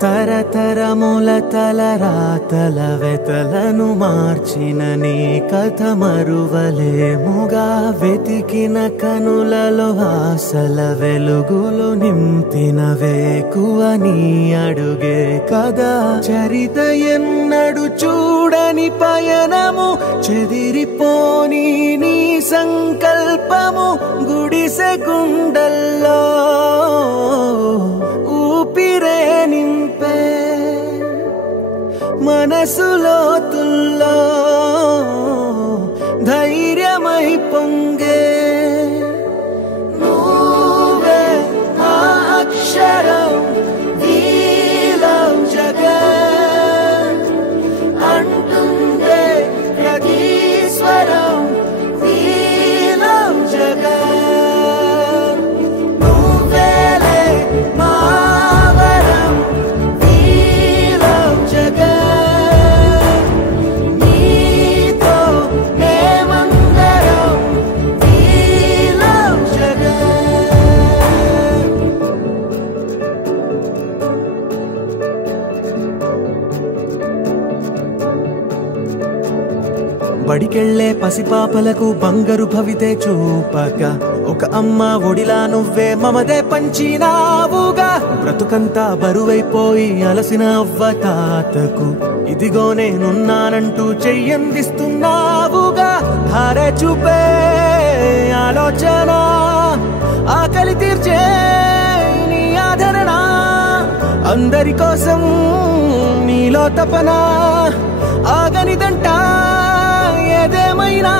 తరతరముల తలరాతల వెతలను మార్చిన నీ కథ మరువలేముగా వెతికిన కనులలో ఆశల వెలుగులు నింపిన వేకువ నీ అడుగే కదా చరిత ఎన్నడు చూడని పయనము చెదిరిపోని నీ సంకల్పము గుడిసె గుండల్లో ఊపిరే నింపే మనసులో తుల్లో ధైర్యమై పొంగే నువ్వే ఆ అక్షరం వీలం జగత్ అంటుందే ప్రతి స్వరం వీలం జగత్ నువ్వేలే మావరం వీలం జగత్ నీతో మేమందరం వీలం జగత్ బడికెళ్లే పసిపాపలకు బంగారు భవితే చూపక ఒక అమ్మ ఒడిలా నువ్వే మమదే పంచినావుగా బ్రతుకంతా బరువైపోయి అలసిన అవ్వ తాతకు ఇదిగో నేనున్నానంటూ చెయ్యందిస్తున్నావుగా ధారే చూపే ఆలోచన ఆకలి తీర్చే నీ ఆదరణ అందరి కోసం నీలో తపన ఆగనిదంట ఏదేమైనా